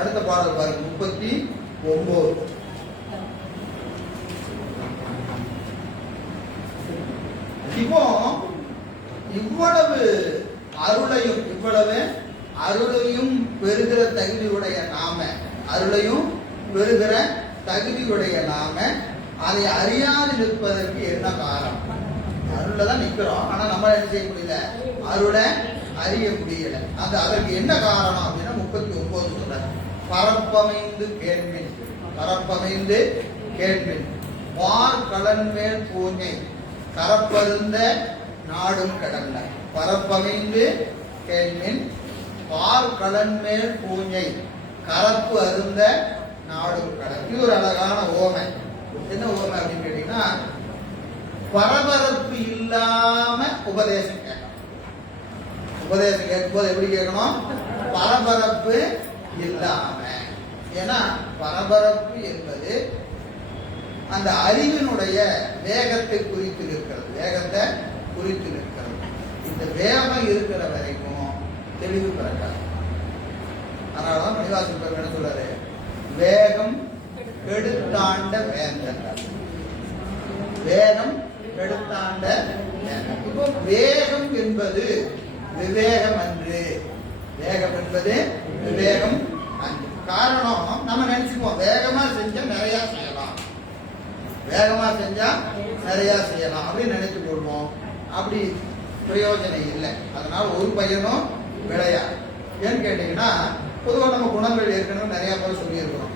அடுத்த பாடல் பாருங்க 39. இப்போ இவ்வளவு அருளையும் பெறுகிற தகுதியுடைய நாம, அருளையும் பெறுகிற தகுதியுடைய நாம அதை அறியாது நிற்பதற்கு என்ன காரணம்? அருளை தான் நிற்கிறோம், ஆனா நம்ம என்ன செய்ய முடியல, அருளை அறிய முடியல. அதற்கு என்ன காரணம் அப்படின்னா 39 சொல்ற. பரப்பமைந்து கேள்வின் வார் கலன் மேல் பூஞ்சை கரப்பருந்த நாடும் கடல்ல. பரப்பமைந்து கேள்வின் வார் கலன் மேல் பூஞ்சை கரப்பு அருந்த நாடும் கடல். இது ஒரு அழகான ஓமை. என்ன ஓமை அப்படின்னு கேட்டீங்கன்னா, பரபரப்பு இல்லாம உபதேசம் கேட்கணும். உபதேசம் கேட்கும்போது எப்படி கேட்கணும்? பரபரப்பு இல்லாம. ஏன்னா பரபரப்பு என்பது அந்த அறிவினுடைய வேகத்தை குறித்து நிற்கிறது. இந்த வேகம் இருக்கிற வரைக்கும் தெளிவு பிறக்காது. அதனாலதான் மணிவாசன் என்ன சொல்றாரு, வேகம் கெடுத்தாண்ட வேந்தன். வேகம் கெடுத்தாண்ட வேந்தன். இப்போ வேகம் என்பது விவேகம் அன்று. வேகம் என்பது விவேகம் அன்று. காரணம், நம்ம நினைச்சுக்குவோம் வேகமா செஞ்சா நிறைய செய்யலாம், அப்படின்னு நினைச்சு கொள்வோம். அப்படி பிரயோஜனம் இல்லை. அதனால ஒரு பையனும் விளையாது. ஏன்னு கேட்டீங்கன்னா, பொதுவாக நம்ம குணங்கள் ஏற்கனவே நிறைய பேர் சொல்லியிருக்கிறோம்.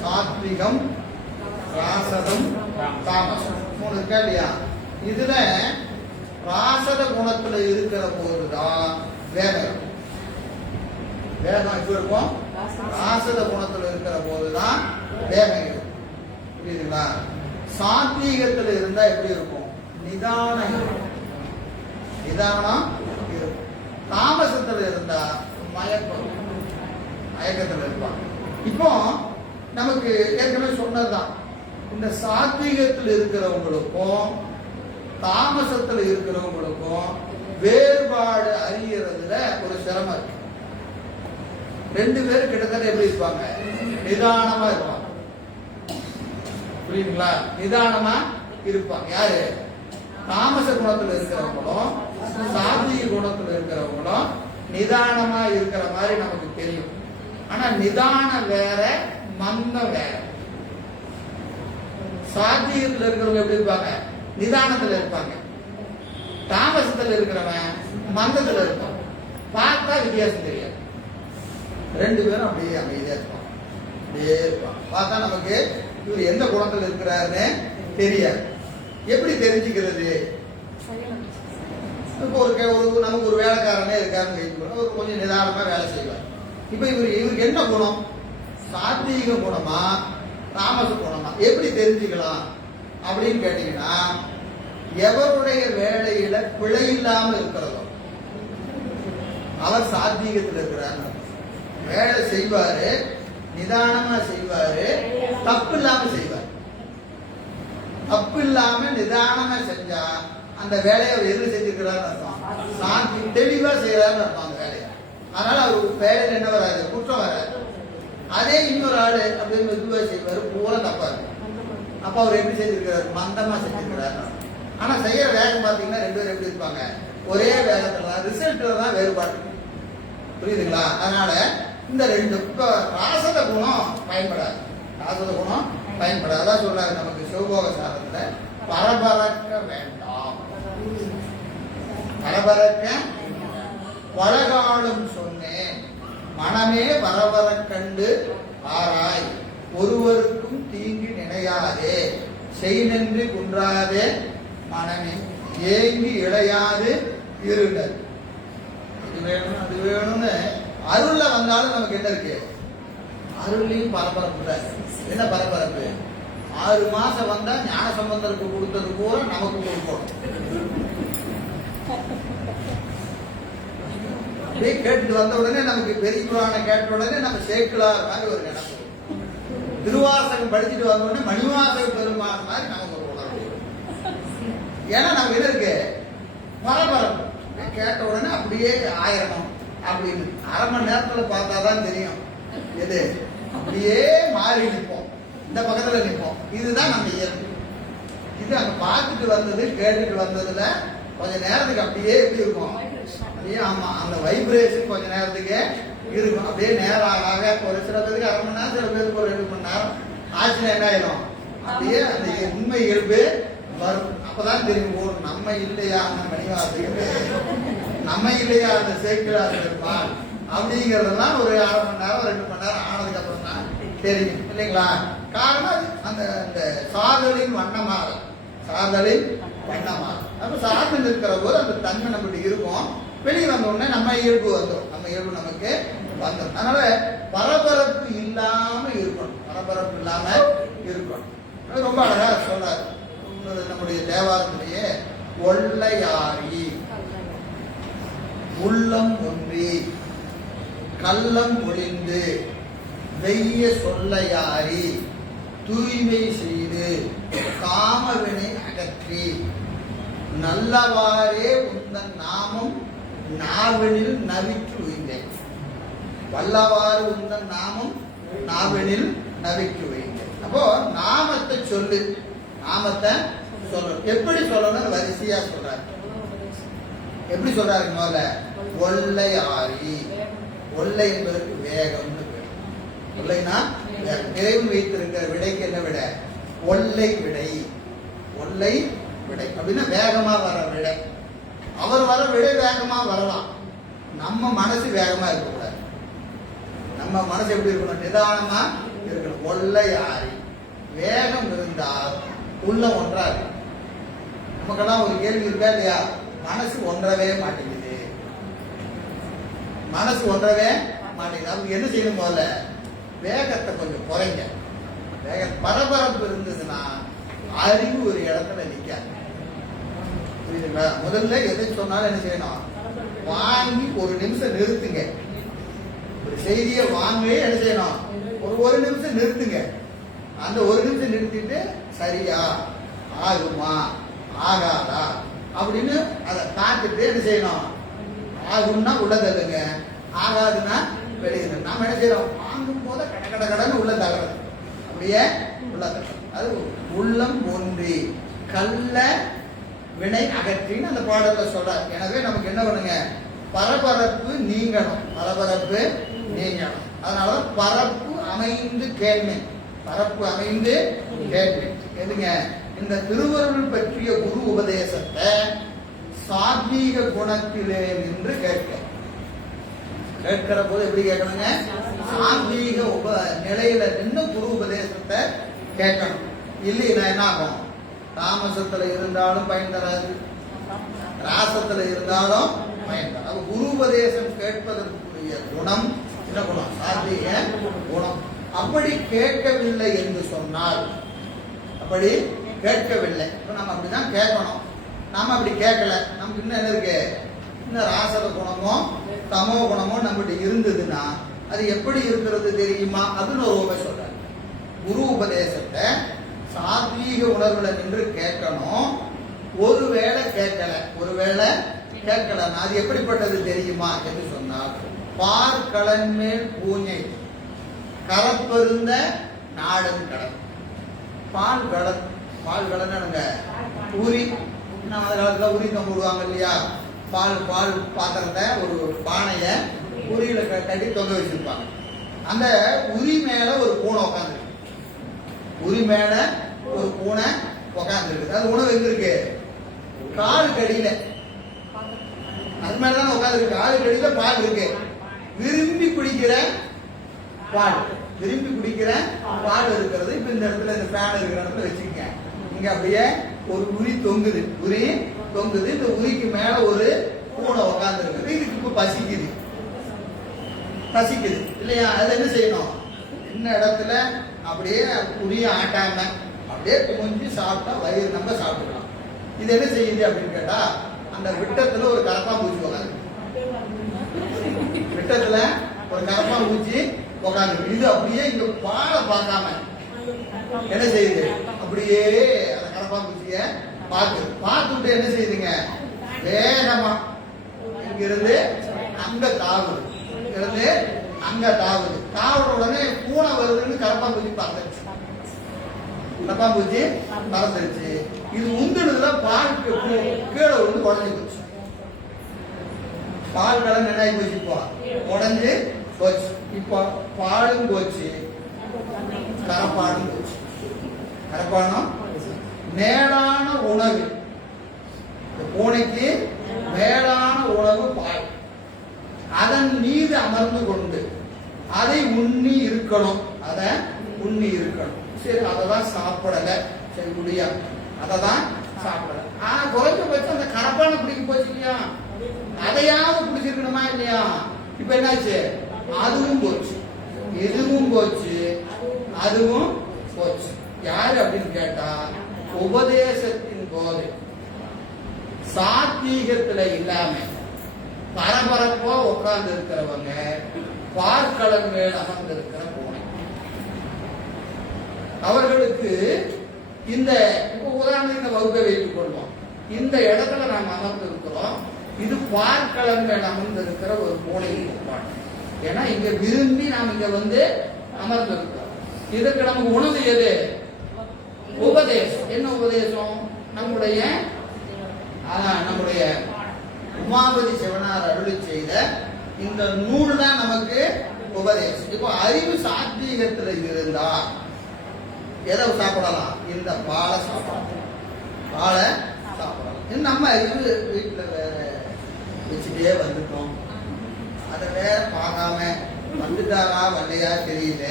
சாத்விகம், ராசதம், தாமசம் 3 இருக்கா இல்லையா? இதுல ராசத குணத்துல இருக்கிற போதுதான் வேகம் இப்ப இருக்கும். ராசத குணத்துல இருக்கிற போதுதான் வேகம் இருக்கும். புரியுதுங்களா? சாத்வீகத்துல இருந்தா எப்படி இருக்கும்? நிதானம் இருக்கும். தாமசத்துல இருந்தா மயக்கத்துல இருப்பாங்க. இப்போ நமக்கு ஏற்கனவே சொன்னதுதான், இந்த சாத்வீகத்தில் இருக்கிறவங்களுக்கும் தாமசத்துல இருக்கிறவங்களுக்கும் வேறுபாடு அறியறதுல ஒரு சிரமம் இருக்கு. 2 பேரும் கிட்டத்தட்ட எப்படி இருப்பாங்க? நிதானமா இருப்பாங்க. புரியுதுங்களா? நிதானமா இருப்பாங்க. யாரு? தாமச குணத்துல இருக்கிறவங்களும் சாத்வீக குணத்துல இருக்கிறவங்களும் நிதானமா இருக்கிற மாதிரி நமக்கு தெரியும். ஆனா நிதானம் வேற, மந்தம் வேற. சாத்வீகத்துல இருக்கிறவங்க எப்படி இருப்பாங்க? நிதானத்துல இருப்பாங்க. தாமசத்துல இருக்கிறவன் மந்தத்துல இருப்பான். பார்த்தா வித்தியாசம் தெரியாது. 2 பேரும் அப்படியே அமைதியா இருப்பான். பார்த்தா நமக்கு இவர் எந்த குணத்துல இருக்கிறாருன்னு தெரியாது. எப்படி தெரிஞ்சுக்கிறது? இப்போ நமக்கு ஒரு வேலைக்காரனே இருக்காருன்னு வைத்துக்கணும். அவர் கொஞ்சம் நிதானமா வேலை செய்வார். இப்ப இவருக்கு என்ன குணம்? சாத்வீக குணமா தாமச குணமா? எப்படி தெரிஞ்சுக்கலாம் அப்படின்னு கேட்டீங்கன்னா, எவருடைய வேலையில பிழை இல்லாம இருக்கிறதோ அவர் சாத்வீகத்தில் இருக்கிறார். வேலை செய்வாரு, நிதானமா செய்வாரு, தப்பு இல்லாம செய்வார். தப்பு இல்லாம நிதானமா செஞ்சா அந்த வேலையை அவர் எது செஞ்சிருக்கிறார் அர்த்தம்? சாந்தி தெளிவா செய்யறாருன்னு அர்த்தம் அந்த வேலையை. அதனால அவர் வேலையில் என்ன வராது? குற்றம் வராது. அதே இன்னொரு ஆளு அப்படின்னு மெதுவா செய்வாரு, பூரா தப்பா இருக்கு. அப்ப அவர் எப்படி செஞ்சிருக்கிறார்? மந்தமா செஞ்சிருக்கிறார். ஆனா செய்யற வேகம் பாத்தீங்கன்னா 2 பேரும் எப்படி இருப்பாங்க? ஒரே வேகத்துல தான், ரிசல்ட்ல தான் வேறுபாடு. புரியுதுங்களா? அதனால இந்த 2 இப்ப ராசத குணம் பயன்படாது. அதான் சொல்றாரு நமக்கு சிவபோக சாரத்துல, பரபரக்க வேண்டாம். பரபரக்க பழகாலும் சொன்னேன், மனமே பரபர கண்டு ஆராய், ஒருவருக்கும் தீங்கு நினையாதே, செய் நின்று குன்றாதே மனமே, ஏங்கி இழையாது இருங்கள். இது வேணும் அது வேணும்னு அருள்ல வந்தாலும் நமக்கு என்ன இருக்கு? அருள்லையும் பரபரப்பு. என்ன பரபரப்பு? 6 மாசம் வந்தா ஞான சம்பந்தருக்கு கொடுத்தது பூரா நமக்கு கொடுப்போம். கேட்டுட்டு வந்த உடனே நமக்கு பெரிய புராணம் கேட்ட உடனே நம்ம சேக்கலார் மாதிரி ஒரு நினைப்பு. திருவாசகம் படிச்சுட்டு வந்த உடனே மணிவாசக பெருமான் மாதிரி நமக்கு ஒரு உணர்வு. ஏன்னா நமக்கு என்ன இருக்கு? பரபரப்பு. கேட்ட உடனே அப்படியே ஆயிரணும் அப்படின்னு 1/2 மணி நேரத்துல பார்த்தாதான் தெரியும் எது அப்படியே மாறி நிற்போம், இந்த பக்கத்துல நிற்போம். இதுதான் நம்ம இயல்பு. இது அங்க பார்த்துட்டு வந்தது கேட்டுட்டு வந்ததுல கொஞ்ச நேரத்துக்கு அப்படியே எப்படி இருக்கும், அப்படியே ஆமா அந்த வைப்ரேஷன் கொஞ்ச நேரத்துக்கு இருக்கும். அப்படியே நேரம் ஆக ஒரு சில பேருக்கு அரை மணி நேரம், சில பேருக்கு ஒரு 2 மணி நேரம் ஆச்சுன்னா என்ன ஆயிடும், அப்படியே அந்த உண்மை இயல்பு வரும். அப்பதான் தெரியும், ஓ நம்ம இல்லையா அந்த மணிவாசத்துக்கு, நம்ம இல்லையா அந்த சேக்கிழார் இருப்பான் அப்படிங்கறதெல்லாம் ஒரு அரை மணி நேரம் 2 மணி நேரம் ஆனதுக்கு அப்புறம் தான் தெரியும் இல்லைங்களா. காரணம் அது அந்த சாதலின் வண்ணமாக, சாதலின் வண்ணமாக. அப்ப சார்ந்து நிற்கிற போது அந்த தன்மை நம்மகிட்ட இருக்கும். வெளியே வந்த உடனே நம்ம இயல்பு வந்துடும், நம்ம இயல்பு நமக்கு வந்துடும். அதனால பரபரப்பு இல்லாம இருக்கணும், பரபரப்பு இல்லாம இருக்கணும். ரொம்ப அழகா சொல்றாரு நம்முடைய தேவாரத்திலேயே, ஒள்ளையாரி உள்ளம் ஒன்றி கள்ளம் ஒளிந்து வெய்ய சொல்லையாரி தூய்மை செய்து காமவினை அகற்றி நல்லவாறே உந்தன் நாமம் நாவெனில் நவிற்று உய்ந்தேன். வல்லவாறு உந்தன் நாமம் நாவெனில் நவிற்று உய்ந்தேன். அப்போ நாமத்தை சொல்லு, நாமத்தை சொல்லணும். எப்படி சொல்லணும் வரிசையா சொல்றாரு. எப்படி சொல்றாரு முதல்ல, ஒல்லை ஆரி. ஒல்லை என்பதற்கு வேகம்னு பேர். ஒல்லைனா இறைவன் வைத்திருக்கிற விடைக்கு என்ன விடை, ஒல்லை விடை. ஒல்லை விடை அப்படின்னா வேகமா வர விடை. அவர் வர விடை வேகமா வரலாம், நம்ம மனசு வேகமா இருக்கக்கூடாது. நம்ம மனசு எப்படி இருக்கணும், நிதானமா இருக்கணும். ஒல்லை ஆரி வேகம் இருந்தால் உள்ள ஒன்றாது. நமக்கெல்லாம் ஒரு கேள்வி இருக்கா இல்லையா, மனசு ஒன்றவே மாட்டேங்குது, மனசு ஒன்றவே மாட்டேங்குது. அவங்க என்ன செய்யணும், போல வேகத்தை கொஞ்சம் குறைங்க. வேக பரபரப்பு இருந்ததுன்னா அறிவு ஒரு இடத்துல நிற்காது. புரியுதுங்களா. முதல்ல எதை சொன்னாலும் என்ன செய்யணும், வாங்கி ஒரு நிமிஷம் நிறுத்துங்க. ஒரு செய்தியை வாங்கி என்ன செய்யணும், ஒரு நிமிஷம் நிறுத்துங்க. அந்த ஒரு நிமிஷம் நிறுத்திட்டு சரியா ஆகுமா ஆகாதா அப்படின்னு அதை பார்த்துட்டு என்ன செய்யணும், ஆகும்னா உள்ள தள்ளுங்க, ஆகாதுன்னா வெளியில. நாம என்ன செய்யறோம், வாங்கும் போது கட கடன்னு உள்ள தள்ளுறது, அப்படியே உள்ள தள்ளுறது. அது உள்ளம் ஒன்றி கள்ள வினை அகற்றின்னு அந்த பாடல்ல சொல்றாரு. எனவே நமக்கு என்ன பண்ணுங்க, பரபரப்பு நீங்கணும், பரபரப்பு நீங்கணும். அதனால பரப்பு அமைந்து கேள்வி, பரப்பு அமைந்து கேள்வி எதுங்க, இந்த திருவருள் பற்றிய குரு உபதேசத்தை சாத்வீக குணத்திலே நின்று கேட்க. கேட்கிற போது எப்படி கேட்கணுங்க, சாத்வீக நிலையில நின்று குரு உபதேசத்தை கேட்கணும். இல்லைன்னா என்ன ஆகும், தாமசத்துல இருந்தாலும் பயன் தராது, ராசத்துல இருந்தாலும் பயன் தராது. அப்ப குரு உபதேசம் கேட்பதற்குரிய குணம் என்ன குணம், சாத்வீக குணம். அப்படி கேட்கவில்லை என்று சொன்னால், அப்படி கேட்கவில்லை, நம்ம அப்படிதான் கேட்கணும். நாம அப்படி கேட்கல, நமக்கு இன்னும் என்ன இருக்கு, இன்னும் ராசர குணமோ தமோ குணமோ நம்மகிட்ட இருந்ததுன்னா அது எப்படி இருக்கிறது தெரியுமா, அதுன்னு ஒரு உபை சொல்றாரு. குரு உபதேசத்தை சாத்வீக உணர்வுல நின்று கேட்கணும். ஒருவேளை கேட்கல, ஒருவேளை கேட்கல, அது எப்படிப்பட்டது தெரியுமா என்று சொன்னால், பார்க்கலன் மேல் பூஞ்சை கரப்பருந்த நாடன் கடல். பால் கடல், பால் கடல்னுங்க உரி, நம்ம அந்த காலத்துல உரி தொங்கிடுவாங்க இல்லையா, பால் பால் பாத்திரத்தை ஒரு பானைய உரியில கட்டி தொங்க வச்சிருப்பாங்க. அந்த உரி மேல ஒரு பூனை உட்காந்துருக்கு, உரி மேல ஒரு பூனை உட்காந்துருக்கு. அது உணவு எங்க இருக்கு, கால் கடியில, அது மேலதான் உட்காந்துருக்கு. கால் கடியில பால் இருக்கு. விரும்பி குடிக்கிற பால், விரும்பி குடிக்கிற பால் இருக்கிறது. இப்ப இந்த இடத்துல இந்த ஃபேன் இருக்கிற இடத்துல வச்சுக்கங்க. இங்க அப்படியே ஒரு உரி தொங்குது, உரி தொங்குது. இந்த உரிக்கு மேல ஒரு பூனை உட்கார்ந்து இருக்குது. இதுக்கு இப்ப பசிக்குது, பசிக்குது இல்லையா. அது என்ன செய்யணும், இந்த இடத்துல அப்படியே உரிய ஆட்டாம அப்படியே குமிஞ்சு சாப்பிட்டா வயிறு நம்ம சாப்பிடலாம். இது என்ன செய்யுது அப்படின்னு கேட்டா, அந்த விட்டத்துல ஒரு கரப்பாம்பூச்சி உட்காந்து, விட்டத்துல ஒரு கரப்பாம்பூச்சி உட்காந்து, இது அப்படியே இங்க பாலை பார்க்காம என்ன செய்யுது, அப்படியே அந்த கரப்பாம்பூச்சிய பார்த்துட்டு என்ன செய்யுதுங்க, வேகமா இங்கிருந்து அங்க தாவுது, இங்கிருந்து அங்க தாவுது. தாவுற உடனே பூனை வருதுன்னு கரப்பாம்பூச்சி பறந்துருச்சு. கரப்பாம்பூச்சி பறந்துருச்சு. இது முந்தினதுல பால் கீழே வந்து உடஞ்சி போச்சு. பால் கலந்து என்ன ஆகி போச்சு? இப்போ உடஞ்சு போச்சு. இப்போ பாலும் போச்சு, கரப்பானும் போச்சு. கரப்பானம் மேலான உணவு. பூனைக்கு மேலான உணவு பால். அதன் மீது அமர்ந்து கொண்டு அதை உண்ணி இருக்கணும். அதை உண்ணி இருக்கணும். சரி, அததான் சாப்பிடல. சரி, முடியாது, அததான் சாப்பிடல. ஆனா குறைஞ்சபட்சம் அந்த கரப்பான பிடிக்க போச்சு இல்லையா, அதையாவது பிடிச்சிருக்கணுமா இல்லையா? இப்ப என்னாச்சு? அதுவும் போச்சு, இதுவும் போச்சு, அதுவும் போச்சு. யாரு அப்படின்னு கேட்டா, உபதேசத்தின் போது சாத்வீகத்துல இல்லாம பரபரப்பா உட்கார்ந்து இருக்கிறவங்க பார்க்கலன் மேல் அமர்ந்து இருக்கிற பூனை. அவர்களுக்கு இந்த இப்ப உதாரணம் இந்த வகுப்பை வைத்துக் கொள்வோம். இந்த இடத்துல நாம் அமர்ந்து இருக்கிறோம். இது பார்க்கலன் மேல் அமர்ந்து இருக்கிற ஒரு பூனை உட்காந்து. ஏன்னா இங்க விரும்பி நாம் இங்க வந்து அமர்ந்து இருக்கிறோம். இதற்கு நமக்கு உணவு எது? உபதேசம். என்ன உபதேசம்? நம்முடைய உமாபதி சிவனார் அருளி செய்த இந்த நூல் தான் நமக்கு உபதேசம். இப்போ அறிவு சாத்வீகத்துல இருந்தா எதை சாப்பிடலாம்? இந்த பாலை சாப்பிடலாம். பாலை சாப்பிடலாம். நம்ம அறிவு வீட்டுல வேற வச்சுட்டே வந்துட்டோம். அதை வேற பார்க்காம வந்துட்டாரா வரலையா தெரியல,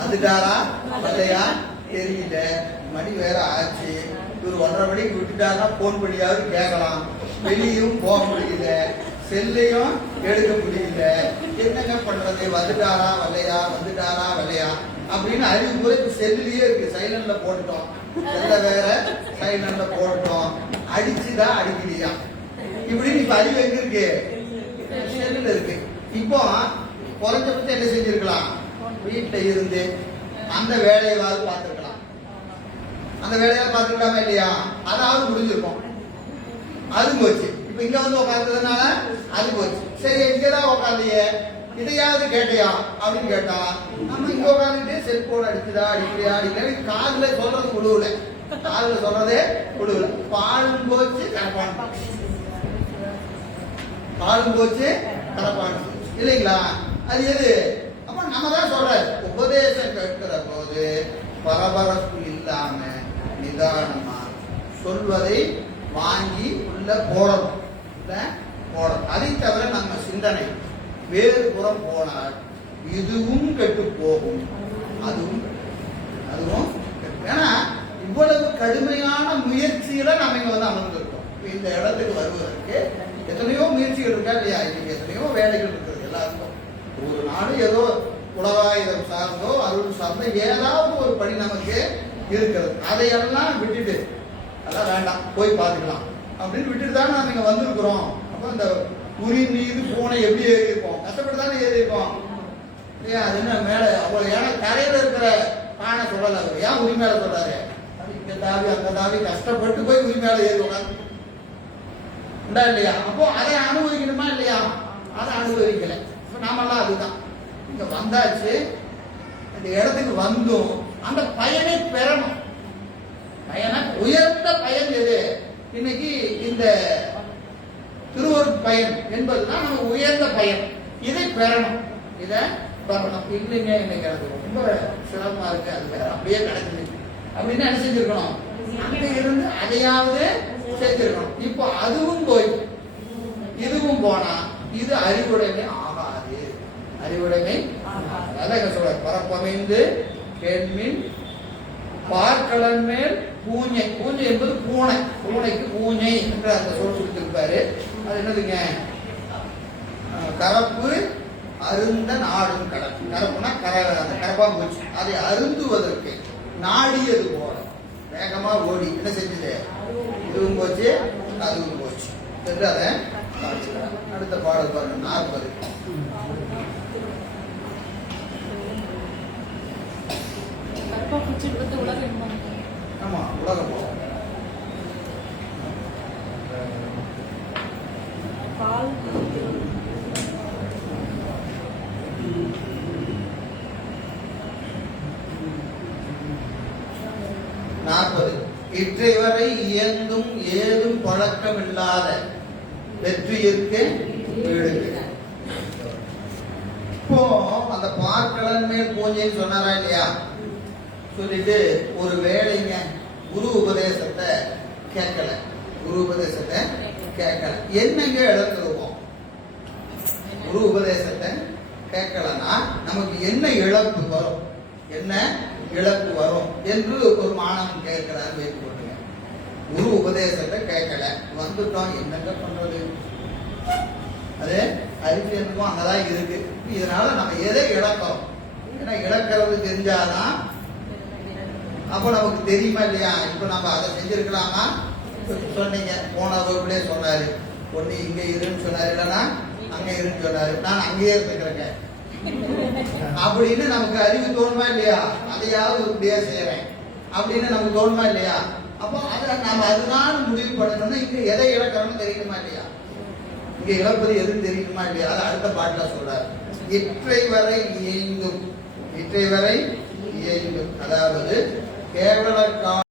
வந்துட்டாரா வரலையா தெரியல, மணி வேற ஆச்சு. ஒரு 1:30 மணிக்கு விட்டுட்டாருன்னா போன் பண்ணியாவது கேட்கலாம். வெளியும் போக முடியல, செல்லையும் எடுக்க முடியல. என்னங்க பண்றது? வந்துட்டாரா வரலையா, வந்துட்டாரா வரலையா அப்படின்னு அறிவு கூட செல்லுலயே இருக்கு. சைலண்ட்ல போட்டுட்டோம், செல்ல வேற சைலண்ட்ல போட்டுட்டோம். அடிச்சுதான் அடிக்கலையா இப்படின்னு இப்ப அறிவு எங்க இருக்கு? செல்லுல இருக்கு. இப்போ குறைஞ்சபட்சம் என்ன செஞ்சிருக்கலாம்? வீட்டுல இருந்து அந்த வேலையாவது பார்த்திருக்கலாம். அந்த வேலையாவது பார்த்துருக்காம இல்லையா? அதாவது முடிஞ்சிருக்கும். அது போச்சு. இப்ப இங்க வந்து உட்கார்ந்ததுனால அது போச்சு. சரி, இங்கதான் உட்காந்திய, இதையாவது கேட்டையா அப்படின்னு கேட்டா, நம்ம இங்க உட்காந்துட்டு செல்போன் அடிச்சுதா அடிக்கலையா அடிக்கல, காதுல சொல்றது குழுவுல, காதுல சொல்றதே குழுவுல. பாலும் போச்சு, கரப்பான் போச்சு. பாலும் போச்சு, கரப்பான் போச்சு இல்லைங்களா? அது எது? அப்ப நம்ம தான் சொல்ற உபதேசம் கேட்கிற போது பரபரப்பு இல்லாம நிதானமா சொல்வதை வாங்கி உள்ள போடணும். அதை தவிர நம்ம சிந்தனை வேறு புறம் போனால் இதுவும் கெட்டு போகும், அதுவும் ஏன்னா இவ்வளவு கடுமையான முயற்சியில நம்ம இங்க வந்து அமர்ந்திருக்கோம். இந்த இடத்துக்கு வருவதற்கு எத்தனையோ முயற்சிகள் இருக்கா இல்லையா? இன்னைக்கு எத்தனையோ வேலைகள் இருக்கிறது எல்லாருக்கும். ஒரு நாடு ஏதோ உலகாயுதம் சார்ந்தோ அருள் சார்ந்தோ ஏதாவது ஒரு பணி நமக்கு இருக்கிறது. அதையெல்லாம் விட்டுட்டு அதெல்லாம் வேண்டாம், போய் பார்த்துக்கலாம் அப்படின்னு விட்டுட்டு தானே நம்ம இங்க வந்திருக்கிறோம். அப்போ இந்த உரி மீது பூனை எப்படி ஏறி இருப்போம்? கஷ்டப்பட்டு தானே ஏறி இருப்போம் இல்லையா? அது என்ன மேல அவ்வளவு, ஏன்னா கரையில இருக்கிற பானை சொல்லல, அவர் ஏன் உரி மேல சொல்றாரு? இங்க தாவி அங்க தாவி கஷ்டப்பட்டு போய் உரி மேல ஏறி உட்காந்து உண்டா இல்லையா? அப்போ அதை அனுபவிக்கணுமா இல்லையா? அதை அனுபவிக்கல. இப்ப நாமெல்லாம் அதுதான் இங்க வந்தாச்சு, இந்த இடத்துக்கு வந்தும் அந்த பயனை பெறணும். பயனை, உயர்ந்த பயன் எது? இன்னைக்கு இந்த திருவருட் பயன் என்பதுதான் நம்ம உயர்ந்த பயன். இதை பெறணும், இதை பெறணும். இல்லைங்க இன்னைக்கு எனக்கு ரொம்ப சிரமமா இருக்கு, அது வேற அப்படியே கிடைக்குது அப்படின்னு என்ன செஞ்சிருக்கணும்? அங்க இருந்து அதையாவது செஞ்சிருக்கணும். இப்போ அதுவும் போய் இதுவும் போனா இது அறிவுடைமை ஆகாது. அறிவுடைமை அதான் சொல்ற பரப்பமைந்து கேள்மின் பார்க்கலன் மேல் பூஞ்சை. பூஞ்சை என்பது பூனை. பூனைக்கு பூஞ்சை என்று அந்த சொல் கொடுத்திருப்பாரு. அது என்னதுங்க? கரப்பு அருந்த நாடும் கடல். கரப்புனா அந்த கரப்பாம்பூச்சி. அதை அருந்துவதற்கு நாடியது போல வேகமா ஓடி என்ன செஞ்சது? இதுவும் போச்சு, அதுவும் போச்சு என்று அதை அடுத்த பாடல் பாருங்க 40. ஆமா, உலகம் பால் 40 இற்றை வரை இயங்கும் ஏதும் பழக்கம் இல்லாத வெற்றியிற்கு வீடு. இப்போ அந்த பார்க்கலன் மேல் பூஞ்சைன்னு சொன்னாரா இல்லையா? சொல்லிட்டு ஒரு வேலைங்க குரு உபதேசத்தை கேட்கல, குரு உபதேசத்தை கேட்கல, என்னங்க இழந்துருவோம்? குரு உபதேசத்தை கேட்கலன்னா நமக்கு என்ன இழப்பு வரும், என்ன இழப்பு வரும் என்று ஒரு மாணவன் கேட்கிறார். வைத்து போட்டுங்க, குரு உபதேசத்தை கேட்கல, வந்துட்டோம், என்னங்க பண்றது? அது அறிவியலுக்கும் அங்கதான் இருக்கு. இதனால நம்ம எதை இழக்கிறோம்? ஏன்னா இழக்கிறது தெரிஞ்சாதான் அப்ப நமக்கு தெரியுமா இல்லையா? இப்ப நம்ம அதை செஞ்சிருக்கலாமா? சொன்னீங்க, போன வகுப்புலயே சொன்னாரு, ஒண்ணு இங்க இருன்னு சொன்னாரு, இல்லைன்னா அங்க இருன்னு சொன்னாரு, நான் அங்கேயே இருந்துக்கிறேங்க அப்படின்னு நமக்கு அறிவு தோணுமா இல்லையா? அதையாவது இப்படியா செய்யறேன் அப்படின்னு நமக்கு தோணுமா இல்லையா? அப்போ அதை நாம அதுதான் முடிவு பண்ணணும்னா இங்க எதை இழக்கிறோம்னு தெரியணுமா இல்லையா? இங்க இழப்பது எதுன்னு தெரியணுமா இல்லையா? அது அடுத்த பாட்டுல சொல்றாரு. இற்றை வரை இயங்கும், இற்றை வரை இயங்கும், அதாவது கேவல